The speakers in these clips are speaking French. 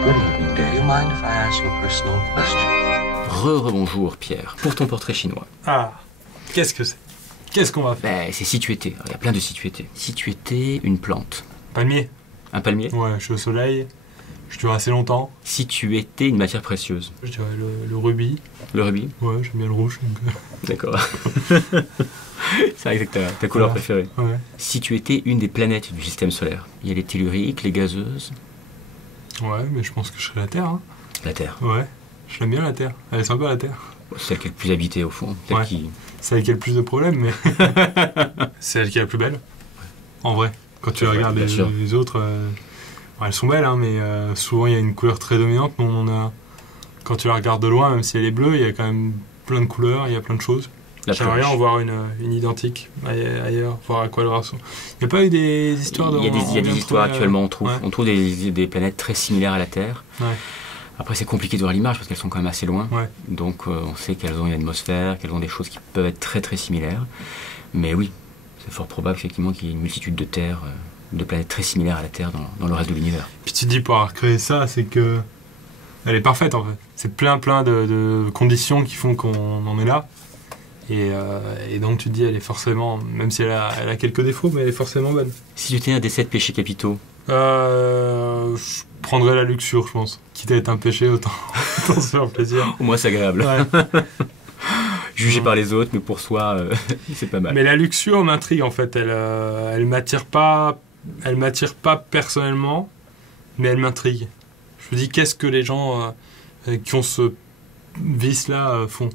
Good evening, Dave. Do you mind if I ask you a personal question? Rebonjour Pierre, pour ton portrait chinois. Ah, qu'est-ce que c'est? Qu'est-ce qu'on va faire? Ben, c'est si tu étais, il y a plein de si tu étais. Si tu étais une plante. Palmier? Un palmier? Ouais, je suis au soleil, je dure assez longtemps. Si tu étais une matière précieuse. Je dirais le rubis. Le rubis? Ouais, j'aime bien le rouge. Donc... D'accord. C'est vrai que ta couleur préférée. Ouais. Si tu étais une des planètes du système solaire. Il y a les telluriques, les gazeuses. Ouais, mais je pense que je serais la Terre. Hein. La Terre. Ouais, je l'aime bien la Terre. Elle est sympa la Terre. C'est celle qui est le plus habitée au fond. Celle Ouais. C'est elle qui a le plus de problèmes, mais c'est elle qui est la plus belle. En vrai, quand tu regardes les autres, bon, elles sont belles, hein, mais souvent il y a une couleur très dominante. Mais quand tu la regardes de loin, même si elle est bleue, il y a quand même plein de couleurs, il y a plein de choses. J'aimerais bien en voir une identique ailleurs, voir à quoi elle ressemble. Il n'y a pas eu des histoires de... Il y a des histoires actuellement, on trouve des planètes très similaires à la Terre. Ouais. Après, c'est compliqué de voir l'image parce qu'elles sont quand même assez loin. Ouais. Donc, on sait qu'elles ont une atmosphère, qu'elles ont des choses qui peuvent être très très similaires. Mais oui, c'est fort probable effectivement qu'il y ait une multitude de terres, de planètes très similaires à la Terre dans le reste de l'univers. Puis tu te dis, pour avoir créé ça, c'est que elle est parfaite en fait. C'est plein de conditions qui font qu'on en est là. Et donc tu te dis, elle est forcément, même si elle a quelques défauts, mais elle est forcément bonne. Si tu étais un des 7 péchés capitaux, je prendrais la luxure, je pense. Quitte à être un péché, autant se faire plaisir. Au moins c'est agréable. Ouais. Jugé par les autres, mais pour soi, c'est pas mal. Mais la luxure m'intrigue en fait. Elle m'attire pas personnellement, mais elle m'intrigue. Je me dis, qu'est-ce que les gens qui ont ce vice-là font?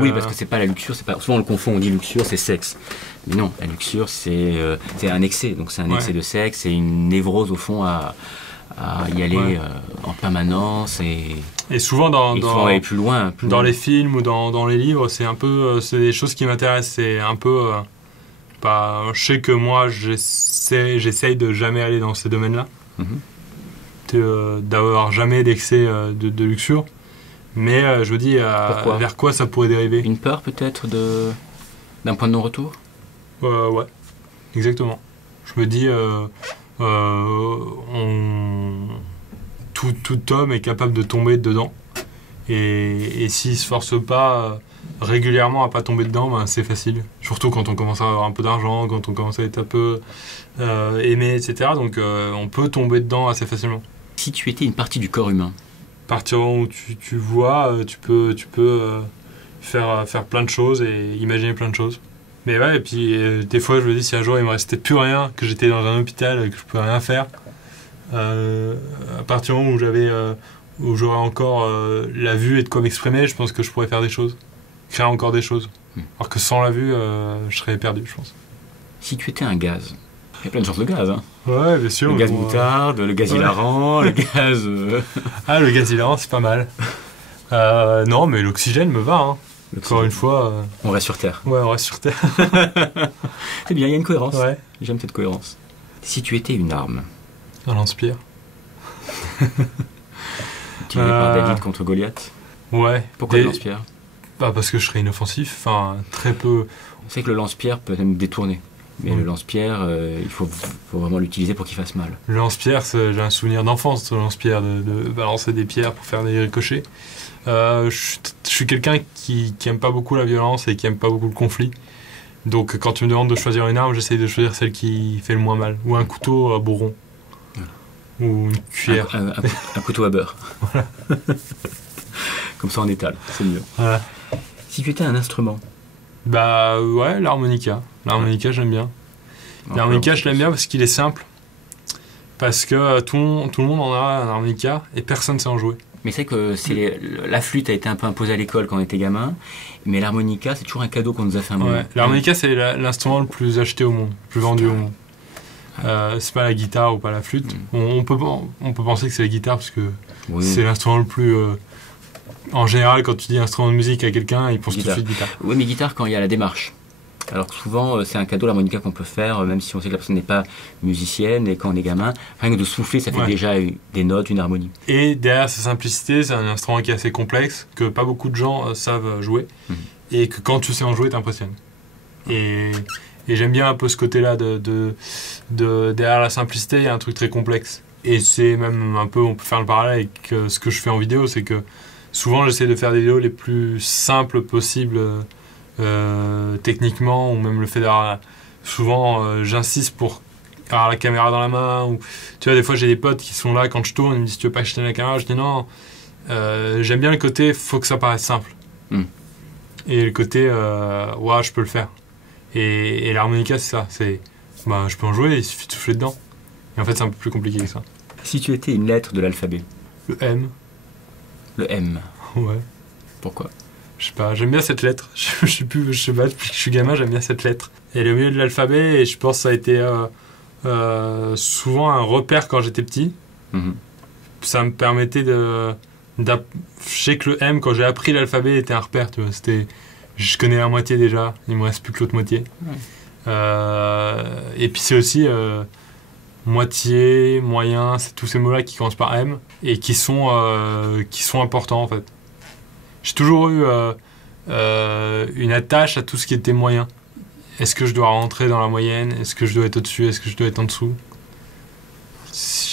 Oui, parce que c'est pas la luxure, c'est pas. Souvent on le confond, on dit luxure, c'est sexe. Mais non, la luxure c'est un excès, donc c'est un excès de sexe, c'est une névrose au fond à y aller en permanence et souvent souvent aller plus loin. Dans les films ou dans les livres, c'est un peu c'est des choses qui m'intéressent. C'est un peu je sais que moi j'essaye de jamais aller dans ces domaines-là, d'avoir jamais d'excès de luxure. Mais je me dis, vers quoi ça pourrait dériver? Une peur peut-être d'un point de non-retour? Ouais, exactement. Je me dis, tout homme est capable de tomber dedans. Et s'il ne se force pas régulièrement à pas tomber dedans, ben, c'est facile. Surtout quand on commence à avoir un peu d'argent, quand on commence à être un peu aimé, etc. Donc on peut tomber dedans assez facilement. Si tu étais une partie du corps humain? À partir du moment où tu vois, tu peux faire plein de choses et imaginer plein de choses. Mais ouais, et puis des fois je me dis, si un jour il me restait plus rien, que j'étais dans un hôpital, que je pouvais rien faire, à partir du moment où j'aurais encore la vue et de quoi m'exprimer, je pense que je pourrais faire des choses, créer encore des choses. Alors que sans la vue, je serais perdu, je pense. Si tu étais un gaz? Il y a plein de genres de gaz, hein. Ouais, bien sûr. Le gaz moutarde, le gaz hilarant, le gaz... Ah, le gaz hilarant, c'est pas mal. Non, mais l'oxygène me va, hein. Encore une fois... On reste sur Terre. Ouais, on reste sur Terre. C'est bien, il y a une cohérence. Ouais. J'aime cette cohérence. Si tu étais une arme? Un lance-pierre. Tiré par David contre Goliath? Ouais. Pourquoi le lance-pierre? Parce que je serais inoffensif, enfin, très peu... On sait que le lance-pierre peut même détourner. Mais le lance-pierre, il faut vraiment l'utiliser pour qu'il fasse mal. Le lance-pierre, j'ai un souvenir d'enfance, le lance-pierre, de balancer des pierres pour faire des ricochets. Je suis quelqu'un qui aime pas beaucoup la violence et qui aime pas beaucoup le conflit. Donc quand tu me demandes de choisir une arme, j'essaye de choisir celle qui fait le moins mal. Ou un couteau à bourron. Ou une cuillère. Un couteau à beurre. Voilà. Comme ça en étale, c'est mieux. Voilà. Si tu étais un instrument? Bah ouais, l'harmonica. L'harmonica, j'aime bien. L'harmonica, je l'aime bien parce qu'il est simple. Parce que tout le monde en a un harmonica et personne ne sait en jouer. Mais c'est que la flûte a été un peu imposée à l'école quand on était gamin, mais l'harmonica, c'est toujours un cadeau qu'on nous a fait un moment. Ouais. L'harmonica, c'est l'instrument le plus acheté au monde, le plus vendu au monde. C'est pas la guitare ou pas la flûte. On peut penser que c'est la guitare parce que c'est l'instrument le plus... En général, quand tu dis instrument de musique à quelqu'un, il pense tout de suite guitare. Oui, mais guitare quand il y a la démarche. Alors que souvent, c'est un cadeau, l'harmonica qu'on peut faire, même si on sait que la personne n'est pas musicienne et quand on est gamin. Rien que de souffler, ça fait déjà des notes, une harmonie. Et derrière sa simplicité, c'est un instrument qui est assez complexe, que pas beaucoup de gens savent jouer. Et que quand tu sais en jouer, t'impressionnes. Et j'aime bien un peu ce côté-là de derrière la simplicité, il y a un truc très complexe. Et c'est même un peu, on peut faire le parallèle avec ce que je fais en vidéo, c'est que souvent j'essaie de faire des vidéos les plus simples possibles techniquement, ou même le fait d'avoir... Souvent j'insiste pour avoir la caméra dans la main, ou tu vois, des fois j'ai des potes qui sont là quand je tourne, ils me disent tu veux pas acheter la caméra, je dis non, j'aime bien le côté faut que ça paraisse simple. Et le côté ouais, je peux le faire. Et l'harmonica c'est ça, c'est je peux en jouer, il suffit de souffler dedans. Et en fait c'est un peu plus compliqué que ça. Si tu étais une lettre de l'alphabet? Le M. Le M. Ouais. Pourquoi? Je sais pas, j'aime bien cette lettre. Je sais pas, depuis que je suis gamin, j'aime bien cette lettre. Elle est au milieu de l'alphabet et je pense que ça a été souvent un repère quand j'étais petit. Ça me permettait de... Je sais que le M, quand j'ai appris l'alphabet, était un repère. Tu vois. Je connais la moitié déjà, il me reste plus que l'autre moitié. Et puis c'est aussi moitié, moyen, c'est tous ces mots-là qui commencent par M et qui sont importants en fait. J'ai toujours eu une attache à tout ce qui était moyen. Est-ce que je dois rentrer dans la moyenne? Est-ce que je dois être au-dessus? Est-ce que je dois être en dessous?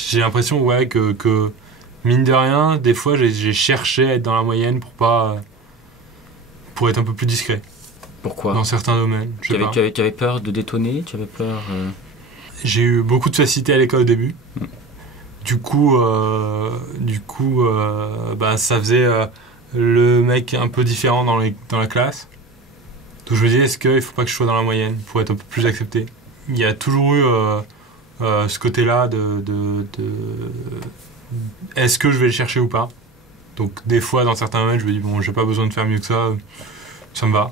J'ai l'impression que mine de rien, des fois j'ai cherché à être dans la moyenne pour être un peu plus discret. Pourquoi? Dans certains domaines. Tu avais peur de détonner? Tu avais peur J'ai eu beaucoup de facilité à l'école au début. Du coup, ça faisait le mec un peu différent dans la classe. Donc je me disais, est-ce qu'il ne faut pas que je sois dans la moyenne pour être un peu plus accepté? Il y a toujours eu ce côté-là de est-ce que je vais le chercher ou pas? Donc des fois, dans certains domaines, je me dis, bon, j'ai pas besoin de faire mieux que ça me va.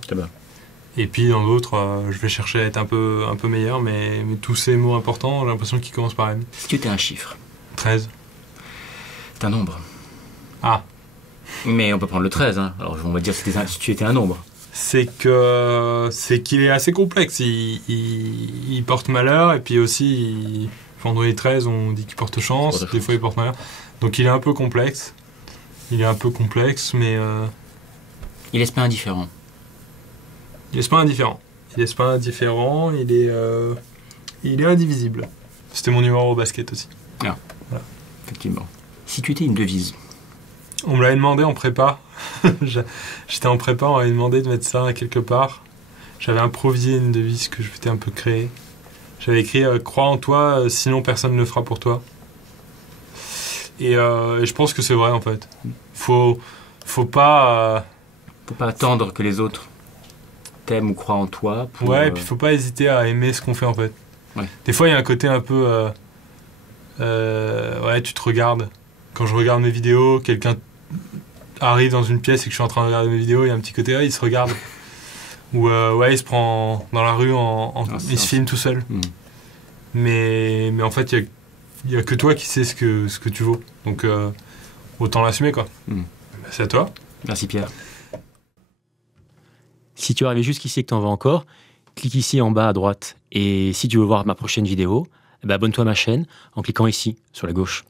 Et puis dans d'autres, je vais chercher à être un peu meilleur, mais tous ces mots importants, j'ai l'impression qu'ils commencent par M. Si tu étais un chiffre? 13. C'est un nombre. Ah. Mais on peut prendre le 13, hein. Alors on va dire si tu étais un nombre. C'est qu'il est assez complexe. Il porte malheur, et puis aussi, vendredi 13, on dit qu'il porte chance, des fois il porte malheur. Donc il est un peu complexe. Mais... Il laisse pas indifférent. Il laisse pas indifférent. Il est indivisible. C'était mon numéro au basket aussi. Ah, voilà. Effectivement. Si tu étais une devise? On me l'avait demandé en prépa. J'étais en prépa, on m'avait demandé de mettre ça quelque part. J'avais improvisé une devise que je m'étais un peu créée. J'avais écrit « Crois en toi, sinon personne ne le fera pour toi ». Et je pense que c'est vrai en fait. Faut pas attendre que les autres t'aiment ou croient en toi. Ouais, et puis faut pas hésiter à aimer ce qu'on fait en fait. Ouais. Des fois il y a un côté un peu... ouais, tu te regardes. Quand je regarde mes vidéos, quelqu'un arrive dans une pièce et que je suis en train de regarder mes vidéos, il y a un petit côté, il se regarde. Ou ouais, il se prend dans la rue, il se filme tout seul. Mais en fait, il y a que toi qui sais ce que tu vaux. Donc autant l'assumer quoi. C'est à toi. Merci Pierre. Si tu es arrivé jusqu'ici et que tu en veux encore, clique ici en bas à droite. Et si tu veux voir ma prochaine vidéo, abonne-toi à ma chaîne en cliquant ici sur la gauche.